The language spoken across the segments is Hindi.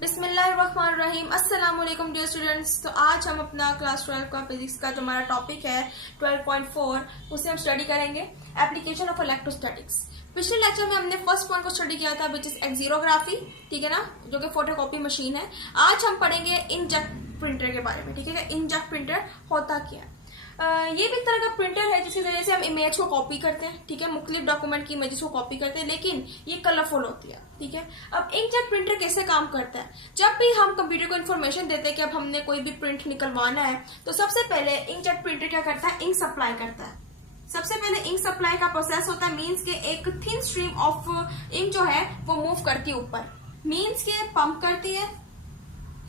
बिस्मिल्लाहिर्रहमानिर्रहीम। अस्सलाम वालेकुम डियर स्टूडेंट्स। तो आज हम अपना क्लास 12 का फिजिक्स का जो हमारा टॉपिक है 12.4 उसे हम स्टडी करेंगे, एप्लीकेशन ऑफ इलेक्ट्रोस्टैटिक्स। पिछले लेक्चर में हमने फर्स्ट पॉइंट को स्टडी किया था विच इज एक्सिरोग्राफी, ठीक है ना, जो कि फोटोकॉपी मशीन है। आज हम पढ़ेंगे इंकजेट प्रिंटर के बारे में, ठीक है। इंकजेट प्रिंटर होता क्या है? ये भी एक तरह का प्रिंटर है जिसके जरिए से हम इमेज को कॉपी करते हैं, ठीक है, मुख्तलिफ डॉक्यूमेंट की इमेजेस को कॉपी करते हैं, लेकिन ये कलरफुल होती है, ठीक है। अब इंकजेट प्रिंटर कैसे काम करता है? जब भी हम कंप्यूटर को इन्फॉर्मेशन देते हैं कि अब हमने कोई भी प्रिंट निकलवाना है, तो सबसे पहले इंकजेट प्रिंटर क्या करता है? इंक सप्लाई करता है। सबसे पहले इंक सप्लाई का प्रोसेस होता है, मीन्स के एक थिन स्ट्रीम ऑफ इंक जो है वो मूव करती है ऊपर, मीन्स के पंप करती है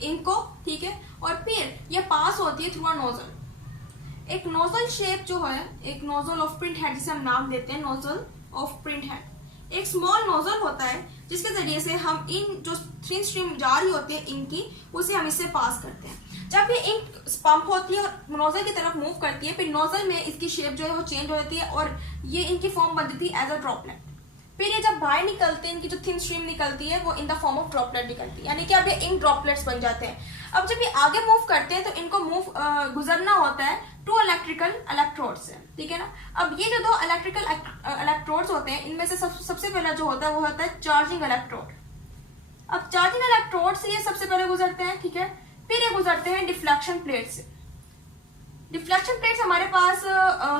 इंक को, ठीक है, और फिर ये पास होती है थ्रू अ नोजल। एक नोजल शेप जो है, एक नोजल ऑफ प्रिंट हेड जिसे हम नाम देते हैं नोजल ऑफ प्रिंट हेड। एक स्मॉल नोजल होता है जिसके जरिए से हम इन जो थिन स्ट्रीम जा रही होती है इंक की, उसे हम इससे पास करते हैं। जब ये इंक पंप होती है और नोजल की तरफ मूव करती है, फिर नोजल में इसकी शेप जो है वो चेंज हो जाती है और ये इनकी फॉर्म बनती थी एज अ ड्रॉपलेट। फिर ये जब बाहर निकलते हैं, इनकी जो थिन स्ट्रीम निकलती है वो in the form of droplet निकलती है, यानी कि अब ये इंक ड्रॉपलेट्स बन जाते हैं। अब जब ये आगे मूव करते हैं तो इनको गुजरना होता है टू इलेक्ट्रिकल इलेक्ट्रोड से, ठीक है ना। अब ये जो दो इलेक्ट्रिकल इलेक्ट्रोड्स होते हैं, इनमें से सबसे पहला जो होता है वो होता है चार्जिंग इलेक्ट्रोड। अब चार्जिंग इलेक्ट्रोड से ये सबसे पहले गुजरते हैं, ठीक है। फिर ये गुजरते हैं डिफ्लेक्शन प्लेट से। डिफ्लेक्शन प्लेट्स हमारे पास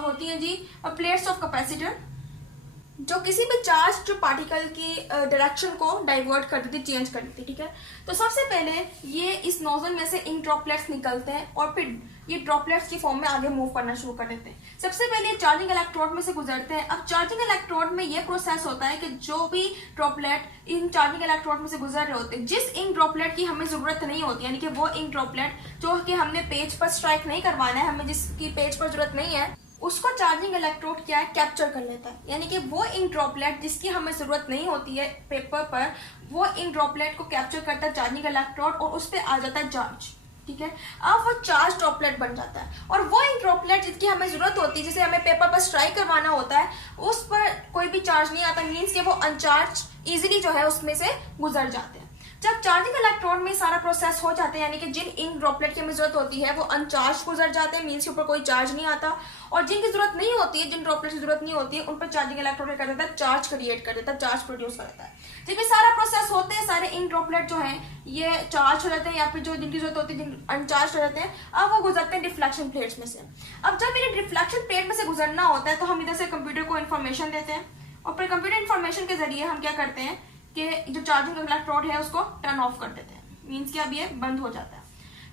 होती है जी प्लेट्स ऑफ कैपेसिटर, जो किसी भी चार्ज जो पार्टिकल की डायरेक्शन को डाइवर्ट कर देती, चेंज कर देती, ठीक है। तो सबसे पहले ये इस नोजल में से इंक ड्रॉपलेट्स निकलते हैं और फिर ये ड्रॉपलेट्स की फॉर्म में आगे मूव करना शुरू कर देते हैं। सबसे पहले ये चार्जिंग इलेक्ट्रोड में से गुजरते हैं। अब चार्जिंग इलेक्ट्रोड में ये प्रोसेस होता है कि जो भी ड्रॉपलेट इन चार्जिंग इलेक्ट्रोड में से गुजर रहे होते हैं, जिस इंक ड्रॉपलेट की हमें जरूरत नहीं होती, यानी कि वो इंक ड्रॉपलेट जो कि हमने पेज पर स्ट्राइक नहीं करवाना है, हमें जिसकी पेज पर जरूरत नहीं है, उसको चार्जिंग इलेक्ट्रोड क्या है? कैप्चर कर लेता है। यानी कि वो इंक ड्रॉपलेट जिसकी हमें जरूरत नहीं होती है पेपर पर, वो इंक ड्रॉपलेट को कैप्चर करता है चार्जिंग इलेक्ट्रोड और उस पर आ जाता है चार्ज, ठीक है। अब वो चार्ज ड्रॉपलेट बन जाता है और वो इंक ड्रॉपलेट जिसकी हमें जरूरत होती है, जिसे हमें पेपर पर स्ट्राइक करवाना होता है, उस पर कोई भी चार्ज नहीं आता, मीन्स के वो अनचार्ज इजिली जो है उसमें से गुजर जाते हैं। जब चार्जिंग इलेक्ट्रोड में सारा प्रोसेस हो जाता है, यानी कि जिन इंक ड्रॉपलेट की हमें जरूरत होती है वो अनचार्ज गुजर जाते हैं, मीन्स के ऊपर कोई चार्ज नहीं आता, और जिनकी जरूरत नहीं होती है, जिन ड्रॉपलेट की जरूरत नहीं होती है, उन पर चार्जिंग इलेक्ट्रोड कर देता है, चार्ज क्रिएट कर देता है, चार्ज प्रोड्यूस कर देता है। जब ये सारा प्रोसेस होते हैं, सारे इंक ड्रॉपलेट जो है ये चार्ज हो जाते हैं, या फिर जो जिनकी जरूरत होती है अनचार्ज हो जाते हैं, अब वो गुजरते हैं डिफ्लेक्शन प्लेट्स में से। अब जब इन्हें डिफ्लेक्शन प्लेट में से गुजरना होता है तो हम इधर से कंप्यूटर को इन्फॉर्मेशन देते हैं और फिर कंप्यूटर इन्फॉर्मेशन के जरिए हम क्या करते हैं कि जो चार्जिंग इलेक्ट्रोड है उसको टर्न ऑफ कर देते हैं, मीन्स कि अब ये बंद हो जाता है।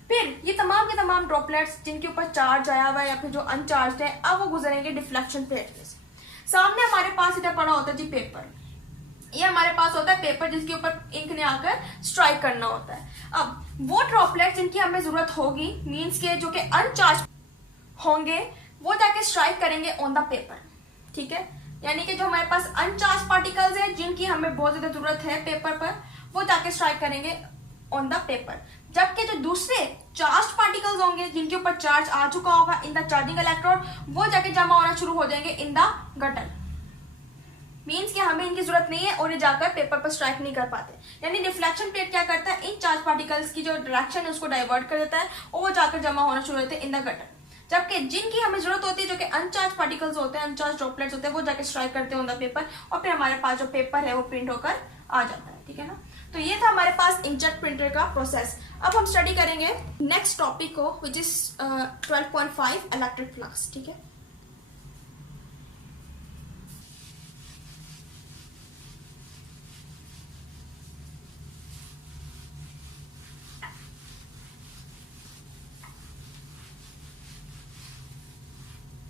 फिर ये तमाम के तमाम ड्रॉपलेट्स जिनके ऊपर चार्ज आया हुआ है या फिर जो अनचार्ज है, अब वो गुजरेंगे डिफ्लेक्शन प्लेट में से। सामने हमारे पास इधर पड़ा होता है जी पेपर, ये हमारे पास होता है पेपर जिसके ऊपर इंक ने आकर स्ट्राइक करना होता है। अब वो ड्रॉपलेट्स जिनकी हमें जरूरत होगी, मीन्स के जो कि अनचार्ज होंगे, वो जाके स्ट्राइक करेंगे ऑन द पेपर, ठीक है। यानी कि जो हमारे पास अनचार्ज पार्टिकल्स हैं जिनकी हमें बहुत ज्यादा जरूरत है पेपर पर, वो जाके स्ट्राइक करेंगे ऑन द पेपर। जबकि जो दूसरे चार्ज पार्टिकल्स होंगे जिनके ऊपर चार्ज आ चुका होगा इन द चार्जिंग इलेक्ट्रोड, वो जाके जमा होना शुरू हो जाएंगे इन द गटर, मीन्स कि हमें इनकी जरूरत नहीं है और ये जाकर पेपर पर स्ट्राइक नहीं कर पाते। यानी डिफ्लेक्शन प्लेट क्या करता है? इन चार्ज पार्टिकल्स की जो डायरेक्शन है उसको डाइवर्ट कर देता है और वो जाकर जमा होना शुरू होते हैं इन द गटर। जबकि जिनकी हमें जरूरत होती है, जो कि अनचार्ज पार्टिकल्स होते हैं, अनचार्ज ड्रॉपलेट्स होते हैं, वो जाके स्ट्राइक करते हैं ऑन द पेपर और फिर हमारे पास जो पेपर है वो प्रिंट होकर आ जाता है, ठीक है ना। तो ये था हमारे पास इंकजेट प्रिंटर का प्रोसेस। अब हम स्टडी करेंगे नेक्स्ट टॉपिक को विच इज 12.5 इलेक्ट्रिक फ्लक्स, ठीक है।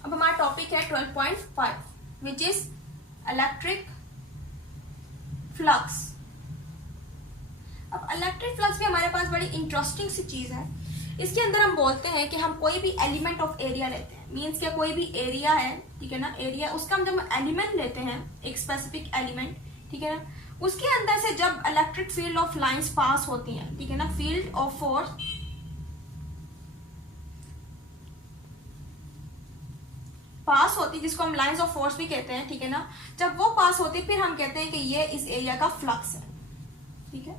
अब हमारा टॉपिक है 12.5 विच इज इलेक्ट्रिक फ्लक्स। अब इलेक्ट्रिक फ्लक्स भी हमारे पास बड़ी इंटरेस्टिंग सी चीज है। इसके अंदर हम बोलते हैं कि हम कोई भी एलिमेंट ऑफ एरिया लेते हैं, मीन्स क्या कोई भी एरिया है, ठीक है ना, एरिया, उसका हम जब एलिमेंट लेते हैं, एक स्पेसिफिक एलिमेंट, ठीक है ना, उसके अंदर से जब electric field of lines pass होती हैं, ठीक है ना, फील्ड ऑफ फोर्स पास होती, जिसको हम लाइंस ऑफ फोर्स भी कहते हैं, ठीक है ना, जब वो पास होती फिर हम कहते हैं कि ये इस एरिया का फ्लक्स है, ठीक है।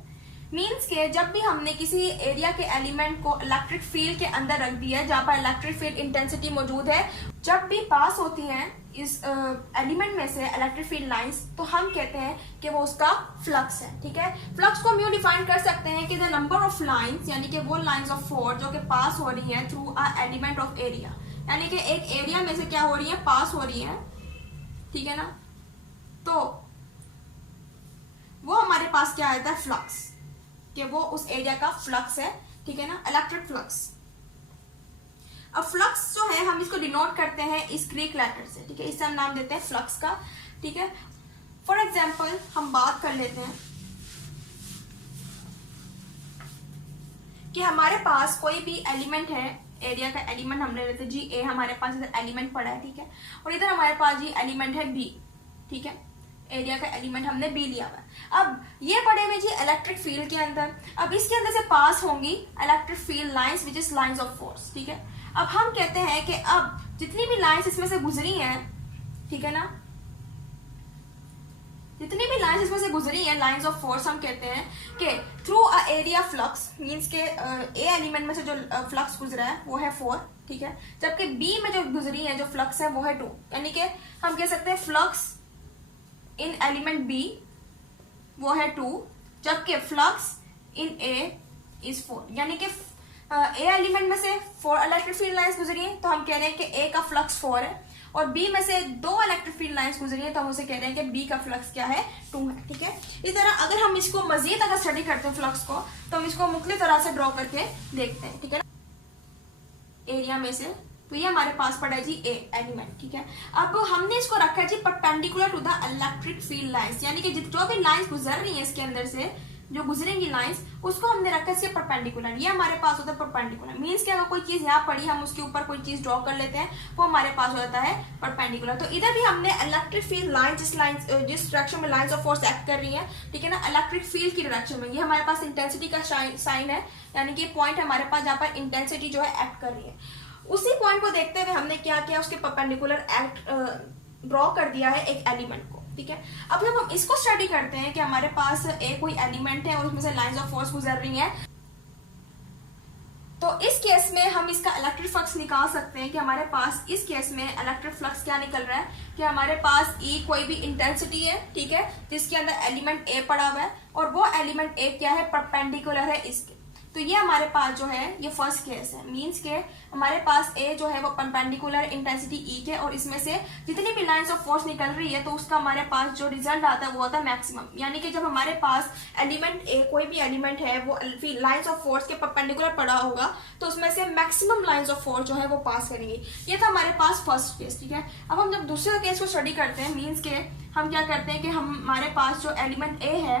मीन्स के जब भी हमने किसी एरिया के एलिमेंट को इलेक्ट्रिक फील्ड के अंदर रख दिया है जहां पर इलेक्ट्रिक फील्ड इंटेंसिटी मौजूद है, जब भी पास होती हैं इस एलिमेंट में से इलेक्ट्रिक फील्ड लाइंस, तो हम कहते हैं कि वो उसका फ्लक्स है। ठीक है, फ्लक्स को हम यूं डिफाइन कर सकते हैं कि द नंबर ऑफ लाइंस, यानी कि वो लाइंस ऑफ फोर्स जो कि पास हो रही हैं through a element of area, यानी कि एक एरिया में से क्या हो रही है, पास हो रही है। ठीक है ना, तो वो हमारे पास क्या आता है, फ्लक्स, कि वो उस एरिया का फ्लक्स है। ठीक है ना, इलेक्ट्रिक फ्लक्स। अब फ्लक्स जो है हम इसको डिनोट करते हैं इस ग्रीक लेटर से। ठीक है, इससे हम नाम देते हैं फ्लक्स का। ठीक है, फॉर एग्जाम्पल हम बात कर लेते हैं कि हमारे पास कोई भी एलिमेंट है, एरिया का एलिमेंट हम ले लेते हैं जी ए, हमारे पास इधर एलिमेंट पड़ा है। ठीक है, और इधर हमारे पास जी एलिमेंट है बी। ठीक है, एरिया का एलिमेंट हमने बी लिया हुआ है। अब ये पड़े हुए जी इलेक्ट्रिक फील्ड के अंदर। अब इसके अंदर से पास होंगी electric field lines which his lines of force. ठीक है, अब हम कहते हैं कि अब जितनी भी लाइंस इसमें से गुजरी हैं, ठीक है ना, जितनी भी लाइंस इसमें से गुजरी हैं लाइंस ऑफ फोर्स, हम कहते हैं कि through a area flux, means के ए एलिमेंट में से जो फ्लक्स गुजरा है वो है 4। ठीक है, जबकि बी में जो गुजरी है जो फ्लक्स है वो है 2, यानी कि हम कह सकते हैं फ्लक्स इन एलिमेंट बी वो है 2, जबकि फ्लक्स इन ए इज 4, यानी कि ए एलिमेंट में से 4 इलेक्ट्रिक फील्ड लाइंस गुजरी है तो हम कह रहे हैं कि ए का फ्लक्स 4 है, और बी में से 2 इलेक्ट्रिक फील्ड लाइंस गुजरी है तो हम उसे कह रहे हैं कि बी का फ्लक्स क्या है, 2 है। ठीक है, इस तरह अगर हम इसको मजीद अगर स्टडी करते हैं फ्लक्स को, तो हम इसको मुख्तलिफ तरह से ड्रॉ करके देखते हैं। ठीक है, एरिया में से तो ये हमारे पास पड़ा है जी ए एलिमेंट। ठीक है, अब हमने इसको रखा है जी perpendicular to the electric field lines, यानी कि जो भी लाइंस गुजर रही है इसके अंदर से, जो गुजरेंगी लाइंस, उसको हमने रखा है इसके परपेंडिकुलर। ये हमारे पास होता है परपेंडिकुलर, मींस कि अगर कोई चीज यहाँ पड़ी हम उसके ऊपर कोई चीज ड्रॉ कर लेते हैं वो हमारे पास हो जाता है परपेंडिकुलर। तो इधर भी हमने इलेक्ट्रिक फील्ड लाइन जिस डायरेक्शन में लाइंस ऑफ फोर्स एक्ट कर रही है, ठीक है ना, इलेक्ट्रिक फील्ड की डायरेक्शन में, ये हमारे पास इंटेंसिटी का साइन है, यानी कि पॉइंट हमारे पास जहाँ पर इंटेंसिटी जो है एक्ट कर रही है। उसी पॉइंट को देखते हुए हमने क्या किया, उसके परपेंडिकुलर एक्ट ड्रॉ कर दिया है एक एलिमेंट को। ठीक है, अब जब हम इसको स्टडी करते हैं कि हमारे पास एक कोई एलिमेंट है और उसमें से लाइंस ऑफ फोर्स गुजर रही हैं, तो इस केस में हम इसका इलेक्ट्रिक फ्लक्स निकाल सकते हैं कि हमारे पास इस केस में इलेक्ट्रिक फ्लक्स क्या निकल रहा है कि हमारे पास ई कोई भी इंटेंसिटी है, ठीक है, जिसके अंदर एलिमेंट ए पड़ा हुआ है और वो एलिमेंट ए क्या है, परपेंडिकुलर है इसके। तो ये हमारे पास जो है ये फर्स्ट केस है, मींस के हमारे पास ए जो है वो परपेंडिकुलर इंटेंसिटी ई के, और इसमें से जितनी भी लाइंस ऑफ फोर्स निकल रही है तो उसका हमारे पास जो रिजल्ट आता है वो होता है मैक्सिमम, यानी कि जब हमारे पास एलिमेंट ए कोई भी एलिमेंट है वो लाइंस ऑफ फोर्स के परपेंडिकुलर पड़ा होगा तो उसमें से मैक्सिमम लाइंस ऑफ फोर्स जो है वो पास करेंगे। ये था हमारे पास फर्स्ट केस। ठीक है, अब हम जब दूसरे केस को स्टडी करते हैं, मीन्स के हम क्या करते हैं कि हमारे पास जो एलिमेंट ए है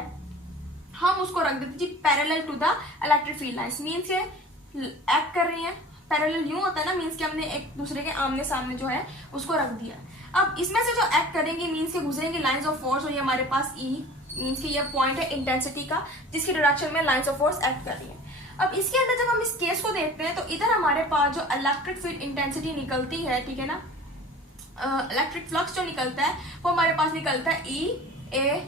हम उसको रख देते जी parallel to the electric field lines, means के एक्ट कर रही हैं पैरेलल, यूं होता है ना, मींस के हमने एक दूसरे के आमने सामने जो है उसको रख दिया। अब इसमें से जो एक्ट करेंगे मींस के गुजरेंगे लाइंस ऑफ फोर्स, और ये हमारे पास ई मींस के ये पॉइंट है इंटेंसिटी का जिसकी डायरेक्शन में लाइंस ऑफ फोर्स एक्ट कर रही है। अब इसके अंदर जब हम इस केस को देखते हैं तो इधर हमारे पास जो इलेक्ट्रिक फील्ड इंटेंसिटी निकलती है, ठीक है ना, इलेक्ट्रिक फ्लक्स जो निकलता है वो हमारे पास निकलता है ई ए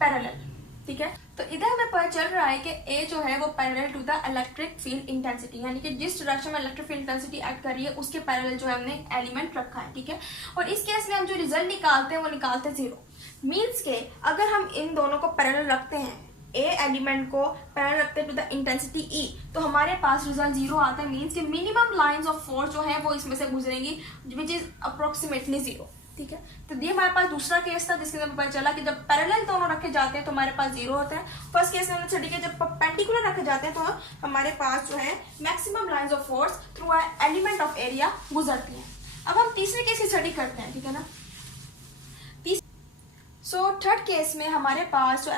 पैरेलल। ठीक है, तो इधर हमें पता चल रहा है कि ए जो है वो parallel to the electric field intensity, यानी कि जिस डायरेक्शन में इलेक्ट्रिक फील्ड इंटेंसिटी एक्ट कर रही है उसके पैरेलल जो है हमने एलिमेंट रखा है। ठीक है, और इस केस में हम जो रिजल्ट निकालते हैं वो निकालते हैं 0, मींस के अगर हम इन दोनों को पैरेलल रखते हैं, ए एलिमेंट को पैरेलल रखते हैं टू द इंटेंसिटी ई, तो हमारे पास रिजल्ट 0 आता है, मींस के मिनिमम लाइंस ऑफ फोर्स जो है वो इसमें से गुजरेंगी विच इज अप्रोक्सीमेटली 0। ठीक है, तो ये हमारे पास दूसरा केस था जिसके अंदर पता चला कि जब पैरेलल दोनों रखे जाते हैं तो हमारे पास 0 होता है। फर्स्ट केस में हमने स्टडी किया जब परपेंडिकुलर रखे जाते हैं तो हमारे पास जो है maximum lines of force through element of area गुजरती है। अब हम तीसरे केस की स्टडी करते हैं। ठीक है ना, सो थर्ड केस में हमारे पास जो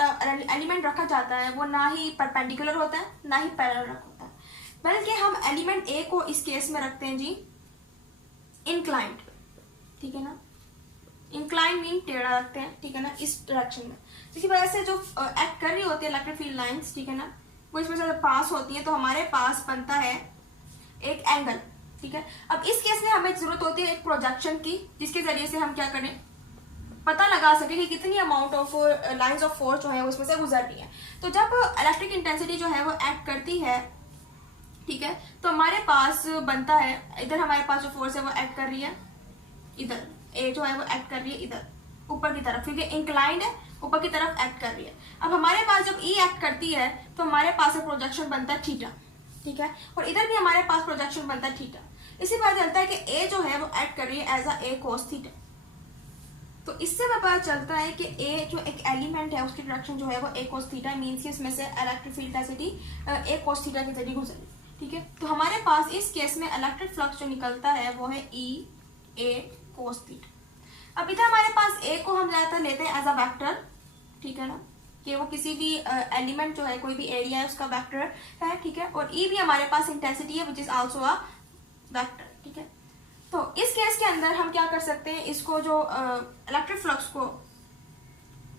एलिमेंट रखा जाता है वो ना ही परपेंडिकुलर होता है ना ही पैरेलल होता है, बल्कि हम एलिमेंट ए को इस केस में रखते हैं जी इंक्लाइंड। ठीक है ना, इंक्लाइन मीन टेढ़ा रखते हैं, ठीक है ना, इस डायरेक्शन में, जिसकी वजह से जो एक्ट कर रही होती है इलेक्ट्रिक फील्ड लाइंस, ठीक है ना, वो इसमें से पास होती है तो हमारे पास बनता है एक एंगल। ठीक है, अब इस केस में हमें जरूरत होती है एक प्रोजेक्शन की जिसके जरिए से हम क्या करें, पता लगा सके कि कितनी amount of lines of force जो है उसमें से गुजर रही है। तो जब इलेक्ट्रिक इंटेंसिटी जो है वो एक्ट करती है, ठीक है, तो हमारे पास बनता है, इधर हमारे पास जो फोर्स है वो एक्ट कर रही है, इधर ए जो है वो एक्ट कर रही है इधर ऊपर की तरफ, क्योंकि इंक्लाइंड है, ऊपर की तरफ एक्ट कर रही है। अब हमारे पास जब ई एक्ट करती है तो हमारे पास एक प्रोजेक्शन बनता है थीटा, ठीक है, और इधर भी हमारे पास प्रोजेक्शन बनता है थीटा। इसी बात चलता है कि ए जो है वो एक्ट कर रही है as a A cos theta. तो इससे हमें पता चलता है कि ए जो एक एलिमेंट है उसकी डायरेक्शन जो है वो ए कोस थीटा, मीन्स कि इसमें से इलेक्ट्रिक फील्ड डेंसिटी ए कोस थीटा के जरिए गुजरी, ठीक है। तो हमारे पास इस केस में इलेक्ट्रिक फ्लक्स जो निकलता है वो है ई ए कोस थीटा। अब इधर हमारे पास ए को हम ज्यादातर लेते हैं एज अ वेक्टर, ठीक है ना, कि वो किसी भी एलिमेंट जो है कोई भी एरिया है उसका वेक्टर है, ठीक है, और ई भी हमारे पास इंटेंसिटी है which is also a vector, ठीक है। तो इस केस के अंदर हम क्या कर सकते हैं, इसको जो इलेक्ट्रिक फ्लक्स को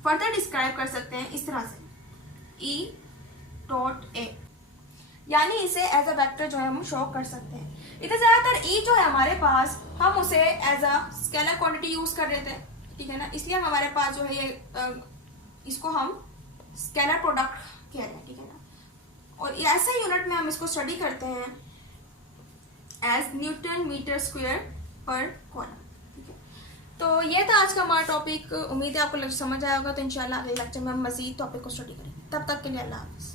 फर्दर डिस्क्राइब कर सकते हैं इस तरह से, ई डॉट ए, यानी इसे एज अ वेक्टर जो है हम शो कर सकते हैं। इधर ज्यादातर ई जो है हमारे पास हम उसे as a scalar quantity use कर रहे थे, ठीक है ना, इसलिए हमारे पास जो है ये इसको हम स्केलर प्रोडक्ट कह रहे हैं, ठीक है ना, और ऐसे यूनिट में हम इसको स्टडी करते हैं एज न्यूटन मीटर स्क्वायर पर कॉलम, ठीक है। तो ये था आज का हमारा टॉपिक। उम्मीद है आपको समझ आया होगा। तो इंशाल्लाह अगले लेक्चर में हम मजीद टॉपिक को स्टडी करेंगे। तब तक के लिए अल्लाह हाफिज़।